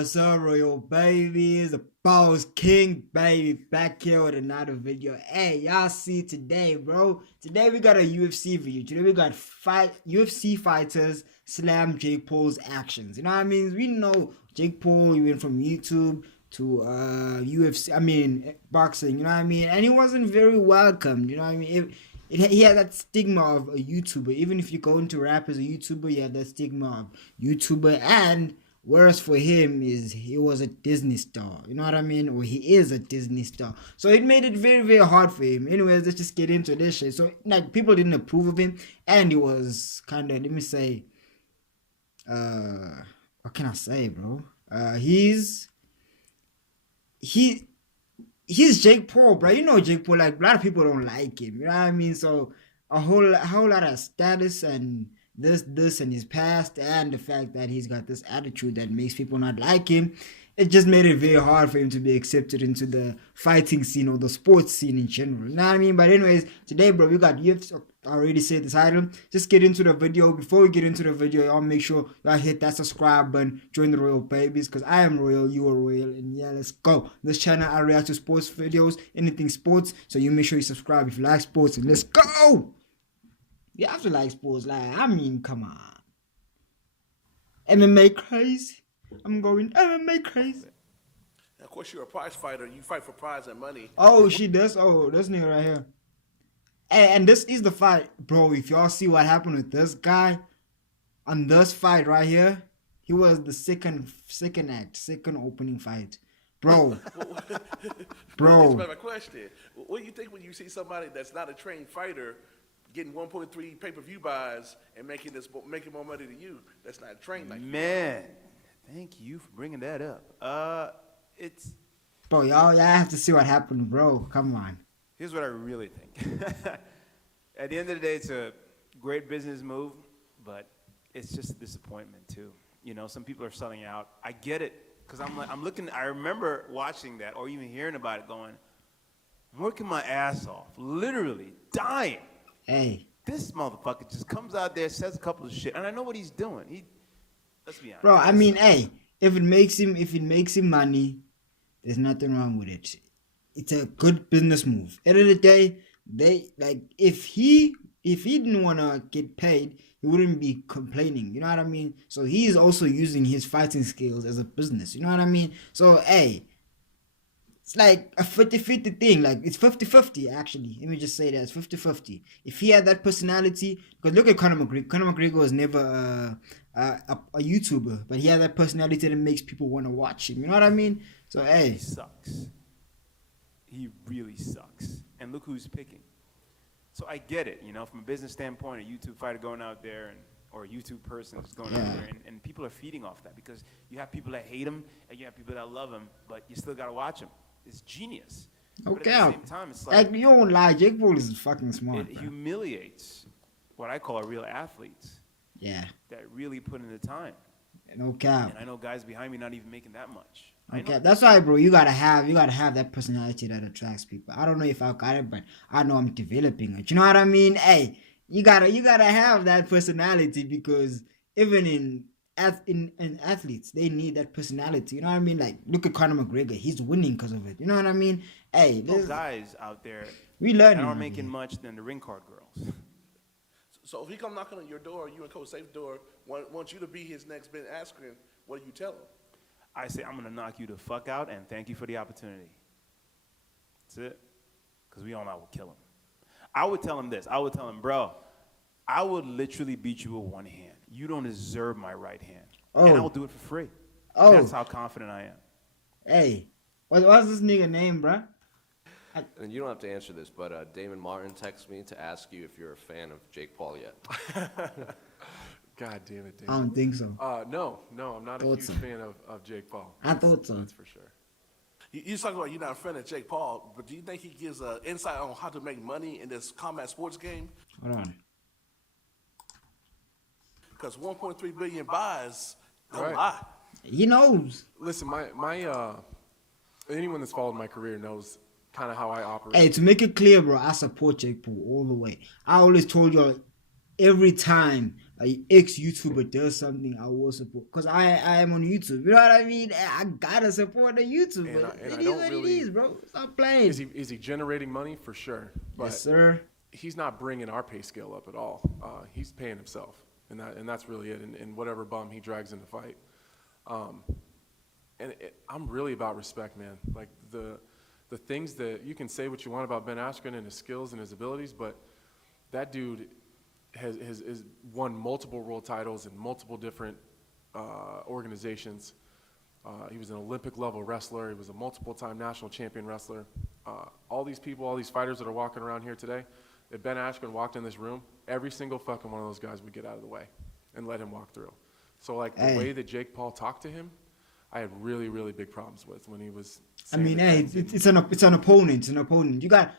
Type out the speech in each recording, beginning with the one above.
What's up, Royal Babies? The Boss King, baby, back here with another video. Hey, y'all see today, bro. Today we got a UFC video. Today we got UFC Fighters slam Jake Paul's actions. You know what I mean? We know Jake Paul, he went from YouTube to UFC, boxing, you know what I mean? And he wasn't very welcomed, you know what I mean? He had that stigma of a YouTuber. Even if you go into rap as a YouTuber, you have that stigma of YouTuber. And whereas for him is he was a Disney star, you know what I mean? Or he is a Disney star. So it made it very, very hard for him. Anyways, let's just get into this shit. So like people didn't approve of him, and he was kind of, let me say, what can I say, bro? He's Jake Paul, bro. You know Jake Paul, like a lot of people don't like him, you know what I mean? So a whole lot of status and this and his past, and the fact that he's got this attitude that makes people not like him, it just made it very hard for him to be accepted into the fighting scene or the sports scene in general, you know what I mean? But anyways, today, bro, we got UFC. I already said the title. Just get into the video. Before we get into the video, y'all make sure y'all hit that subscribe button, join the Royal Babies, because I am Royal, you are Royal, and yeah, let's go. This channel, I react to sports videos, anything sports, so you make sure you subscribe if you like sports, and let's go. You have to like sports, like, I mean, come on. MMA crazy. I'm going MMA crazy. And of course, you're a prize fighter. You fight for prize and money. Oh, she does. Oh, this nigga right here. And this is the fight, bro. If y'all see what happened with this guy on this fight right here, he was the second opening fight, bro. Bro. That's my question. What do you think when you see somebody that's not a trained fighter getting 1.3 pay-per-view buys and making more money than you? That's not trained like you. Man, thank you for bringing that up. Bro, y'all have to see what happened, bro. Come on. Here's what I really think. At the end of the day, it's a great business move, but it's just a disappointment too. You know, some people are selling out. I get it, because I'm looking. I remember watching that or even hearing about it, going, I'm working my ass off, literally dying. Hey, this motherfucker just comes out there, says a couple of shit, and I know what he's doing. Let's be honest. Bro, I mean, hey, if it makes him money, there's nothing wrong with it. It's a good business move. At the end of the day, if he didn't wanna get paid, he wouldn't be complaining. You know what I mean? So he's also using his fighting skills as a business. You know what I mean? So hey, it's like a 50-50 thing. Like it's 50-50 actually. Let me just say that it's 50-50. If he had that personality, because look at Conor McGregor. Conor McGregor was never a YouTuber, but he had that personality that makes people want to watch him. You know what I mean? So hey, he sucks. He really sucks. And look who's picking. So I get it, you know, from a business standpoint, a YouTube fighter going out there or a YouTube person is going out there, and people are feeding off that, because you have people that hate him and you have people that love him, but you still got to watch him. It's genius. Okay. But at the same time, it's like you don't lie. Jake Paul is fucking smart. It humiliates what I call real athletes. Yeah. That really put in the time. No cap. And I know guys behind me not even making that much. Okay, that's why, bro. You gotta have that personality that attracts people. I don't know if I got it, but I know I'm developing it. You know what I mean? Hey, you gotta have that personality, because even in athletes, they need that personality. You know what I mean? Like look at Conor McGregor. He's winning because of it. You know what I mean? Hey, those guys out there we learning. Aren't making much than the ring card girls. So if he come knocking on your door, you and Coach Safe door, want you to be his next Ben Askren, what do you tell him? I say, I'm going to knock you the fuck out, and thank you for the opportunity. That's it. Because we all know I would kill him. I would tell him this. I would tell him, bro, I would literally beat you with one hand. You don't deserve my right hand. Oh. And I will do it for free. Oh. That's how confident I am. Hey, what's this nigga name, bro? And you don't have to answer this, but Damon Martin texted me to ask you if you're a fan of Jake Paul yet. God damn it, Damon. I don't think so. No, I'm not a huge fan of Jake Paul. I thought so. That's for sure. You talking about you're not a fan of Jake Paul, but do you think he gives insight on how to make money in this combat sports game? Hold on. Because 1.3 billion buys don't Right. lie. He knows. Listen, my anyone that's followed my career knows kind of how I operate. Hey, to make it clear, bro, I support Jake Paul all the way. I always told y'all every time a ex-YouTuber does something, I will support. Cause I am on YouTube. You know what I mean? I gotta support the YouTuber. And It I is don't what really- it is, bro. Stop playing. Is he generating money? For sure. But Yes, sir. he's not bringing our pay scale up at all. He's paying himself, and that's really it. And whatever bum he drags in the fight. I'm really about respect, man. Like the things that you can say what you want about Ben Askren and his skills and his abilities, but that dude has won multiple world titles in multiple different organizations. He was an Olympic level wrestler. He was a multiple time national champion wrestler. All these people, all these fighters that are walking around here today, if Ben Askren walked in this room, every single fucking one of those guys would get out of the way and let him walk through. So like the way that Jake Paul talked to him, I had really, really big problems with when he was. I mean, hey, it's an opponent. It's an opponent. You gotta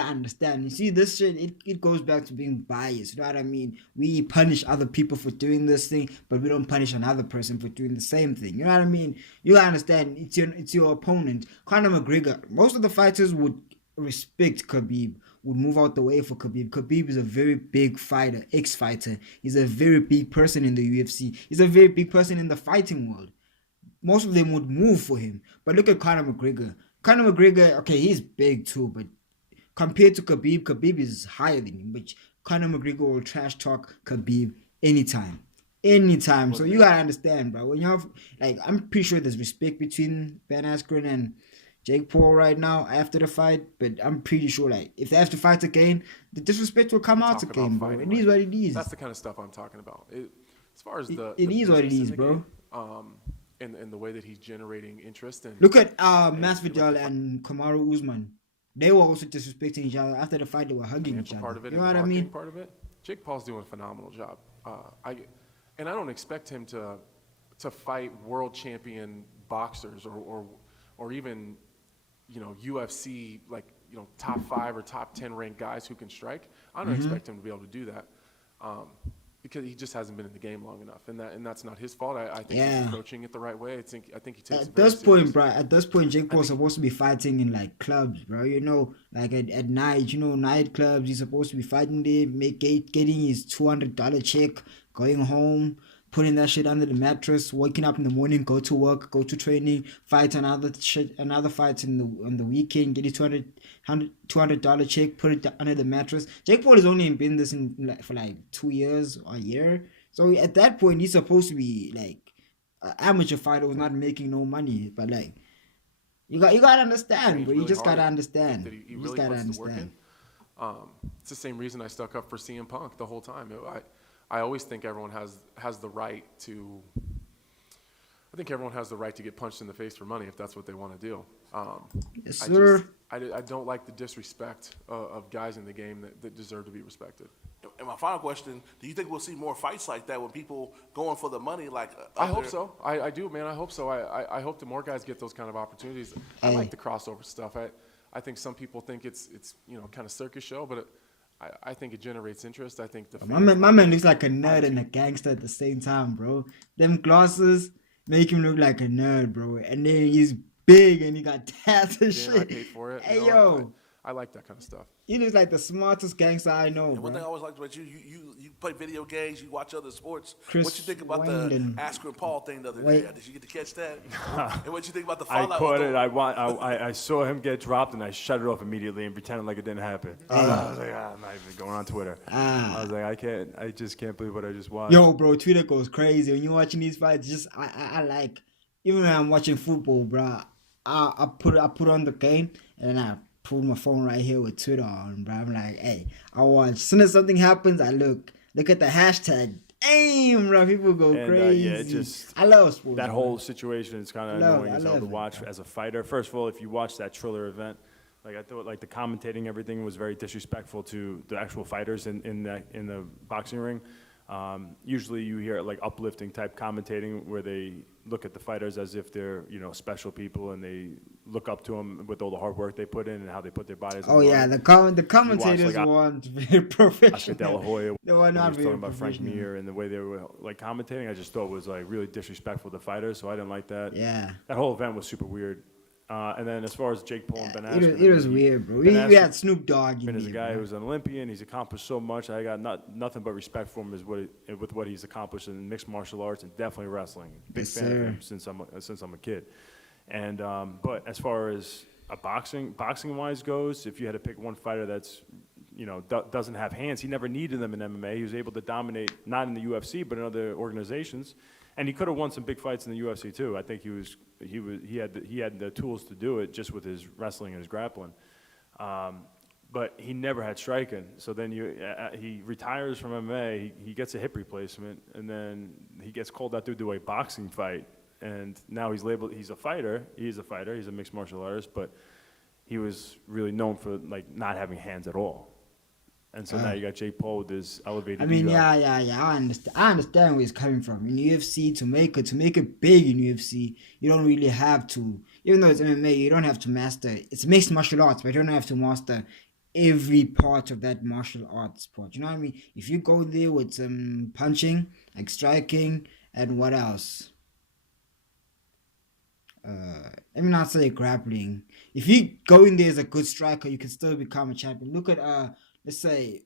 understand. You see, this shit, it goes back to being biased. You know what I mean? We punish other people for doing this thing, but we don't punish another person for doing the same thing. You know what I mean? You gotta understand. It's your opponent. Conor McGregor. Most of the fighters would respect Khabib. Would move out the way for Khabib. Khabib is a very big fighter, ex-fighter. He's a very big person in the UFC. He's a very big person in the fighting world. Most of them would move for him. But look at Conor McGregor. Conor McGregor, okay, he's big too, but compared to Khabib, Khabib is higher than him. But Conor McGregor will trash talk Khabib anytime. Anytime. So you gotta understand, bro. When you have, like, I'm pretty sure there's respect between Ben Askren and Jake Paul right now after the fight, but I'm pretty sure, like, if they have to fight again, the disrespect will come out again, bro. It is what it is. That's the kind of stuff I'm talking about. As far as it is what it is, bro. And the way that he's generating interest. And look at Masvidal and Kamaru Usman. They were also disrespecting each other. After the fight, they were hugging each other. Part of it, you know what I mean? Part of it. Jake Paul's doing a phenomenal job. I don't expect him to fight world champion boxers or even, you know, UFC, like, you know, top 5 or top 10 ranked guys who can strike. I don't expect him to be able to do that. Because he just hasn't been in the game long enough, and that's not his fault. I think he's approaching it the right way. I think he takes at this point, bro. At this point, Jake Paul's supposed to be fighting in like clubs, bro. You know, like at night, you know, nightclubs. He's supposed to be fighting there, getting his $200 check, going home, putting that shit under the mattress, waking up in the morning, go to work, go to training, fight another fight on the weekend, get his $200 check, put it under the mattress. Jake Paul has only been this for like 2 years or a year. So at that point, he's supposed to be like an amateur fighter who's not making no money. But like, you gotta understand, bro. You just gotta understand. You just gotta understand. It's the same reason I stuck up for CM Punk the whole time. I always think everyone has the right to. I think everyone has the right to get punched in the face for money if that's what they want to do. Yes, sir. I don't like the disrespect of guys in the game that deserve to be respected. And my final question: do you think we'll see more fights like that when people going for the money? Like I hope so. I do, man. I hope so. I hope that more guys get those kind of opportunities. I like the crossover stuff. I think some people think it's you know, kind of circus show, but I think it generates interest. I think my man looks like a nerd and a gangster at the same time, bro. Them glasses make him look like a nerd, bro. And then he's big and he got tats and shit. I paid for it. Hey, yo. I like that kind of stuff. He looks like the smartest gangster I know, and bro. one thing I always liked about you play video games, you watch other sports. Chris what you think about the Askren Paul thing the other day? Did you get to catch that? And what you think about the fallout? I caught it. I saw him get dropped, and I shut it off immediately and pretended like it didn't happen. I was like, I'm not even going on Twitter. I was like, I just can't believe what I just watched. Yo, bro, Twitter goes crazy when you're watching these fights. I like, even when I'm watching football, bro. I put on the game and then I put my phone right here with Twitter on, bro. I'm like, hey, I watch. As soon as something happens, I look at the hashtag. Damn, bro, people go crazy. I love sports. That whole situation is kind of annoying as hell to watch as a fighter. First of all, if you watch that Triller event, like I thought, like the commentating, everything was very disrespectful to the actual fighters in the boxing ring. Usually you hear like uplifting type commentating where they look at the fighters as if they're, you know, special people, and they look up to them with all the hard work they put in and how they put their bodies. Oh yeah, the commentators weren't very professional. Oscar De La Hoya, they were not very talking about Frank professional. Mir and the way they were like commentating, I just thought was like really disrespectful to fighters, so I didn't like that. Yeah, that whole event was super weird. And then as far as Jake Paul and Ben It Askren, was weird, bro. Ben We had Askren Snoop Dogg in is a there, guy bro. who's an Olympian. He's accomplished so much. I got nothing but respect for him with what he's accomplished in mixed martial arts and definitely wrestling. Big Yes, fan of sir. him since I'm a kid. And but as far as a boxing wise goes, if you had to pick one fighter that's doesn't have hands, he never needed them in MMA. He was able to dominate not in the UFC but in other organizations, and he could have won some big fights in the UFC too. I think he had the tools to do it just with his wrestling and his grappling. But he never had striking. So then he retires from MMA. He gets a hip replacement, and then he gets called out to do a boxing fight. And now he's labeled. He's a fighter. He's a mixed martial artist, but he was really known for like not having hands at all. And so now you got Jake Paul with this elevated. I mean, ego. yeah. I understand where he's coming from. In UFC, to make it big in UFC, you don't really have to. Even though it's MMA, you don't have to master. It's mixed martial arts, but you don't have to master every part of that martial arts sport. You know what I mean? If you go there with some punching, like striking, and what else? Let me not say grappling. If you go in there as a good striker, you can still become a champion. Look at let's say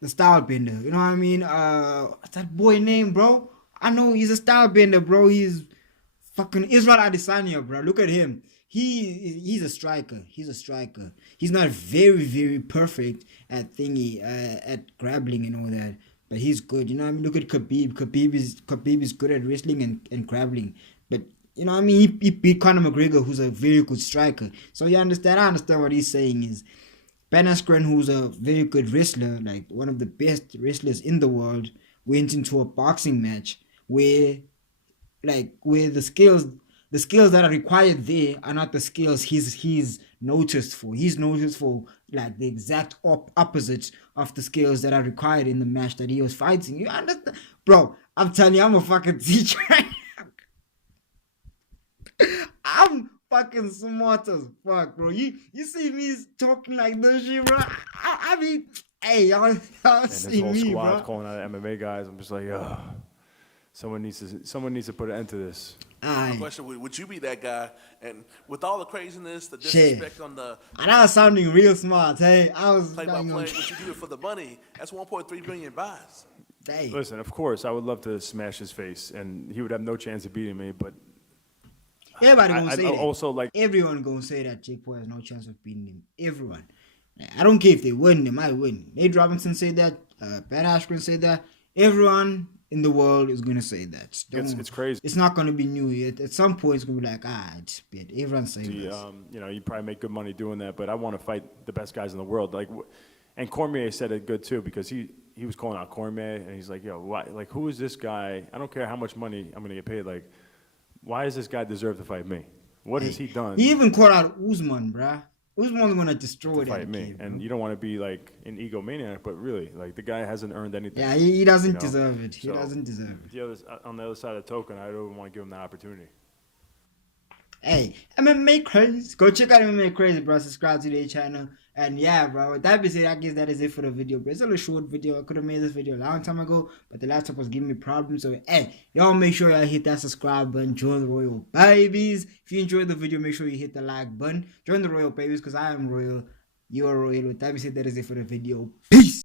the style bender. You know what I mean? What's that boy name, bro? I know he's a style bender, bro. He's fucking Israel Adesanya, bro. Look at him. He's a striker. He's a striker. He's not very, very perfect at at grappling and all that, but he's good. You know what I mean? Look at Khabib. Khabib is good at wrestling and grappling, but you know what I mean? He beat Conor McGregor, who's a very good striker. So you understand? I understand what he's saying is Ben Askren, who's a very good wrestler, like one of the best wrestlers in the world, went into a boxing match where the skills that are required there are not the skills he's noticed for. He's noticed for like the exact opposite of the skills that are required in the match that he was fighting. You understand? Bro, I'm telling you, I'm a fucking teacher. I'm fucking smart as fuck, bro. You see me talking like this shit, bro? I mean, hey, y'all And see this whole me, squad's bro. calling out MMA guys. I'm just like, someone needs to put an end to this. My question: would you be that guy? And with all the craziness, the Shit. disrespect on the And I was sounding real smart, hey. I was play-by-play, banging on- would you do it for the money? That's 1.3 billion buys. Hey. Listen, of course, I would love to smash his face, and he would have no chance of beating me. But Everybody gonna I say that. also like. Everyone gonna say that Jake Paul has no chance of beating him. Everyone. I don't care if they win, they might win. Nate Robinson said that. Ben Askren said that. Everyone in the world is gonna say that. It's crazy. It's not gonna be new. At some point, it's gonna be like, it's bit. Everyone's saying that. You probably make good money doing that, but I want to fight the best guys in the world. And Cormier said it good too, because he was calling out Cormier, and he's like, yo, why? Like, who is this guy? I don't care how much money I'm gonna get paid. Like, why does this guy deserve to fight me? What has he done He even called out Usman, bruh. Usman's gonna destroy to that fight me? kid, bro. And you don't want to be like an egomaniac, but really, like, the guy hasn't earned anything. Yeah, he doesn't you know? deserve it. He So, doesn't deserve it. On the other side of the token, I don't want to give him that opportunity. Hey, MMA Crazy. Go check out MMA Crazy, bro. Subscribe to their channel. And yeah, bro. With that being said, I guess that is it for the video, bro. It's a little short video. I could have made this video a long time ago, but the laptop was giving me problems. So, hey, y'all make sure y'all hit that subscribe button. Join the Royal Babies. If you enjoyed the video, make sure you hit the like button. Join the Royal Babies, because I am royal. You are royal. With that being said, that is it for the video. Peace.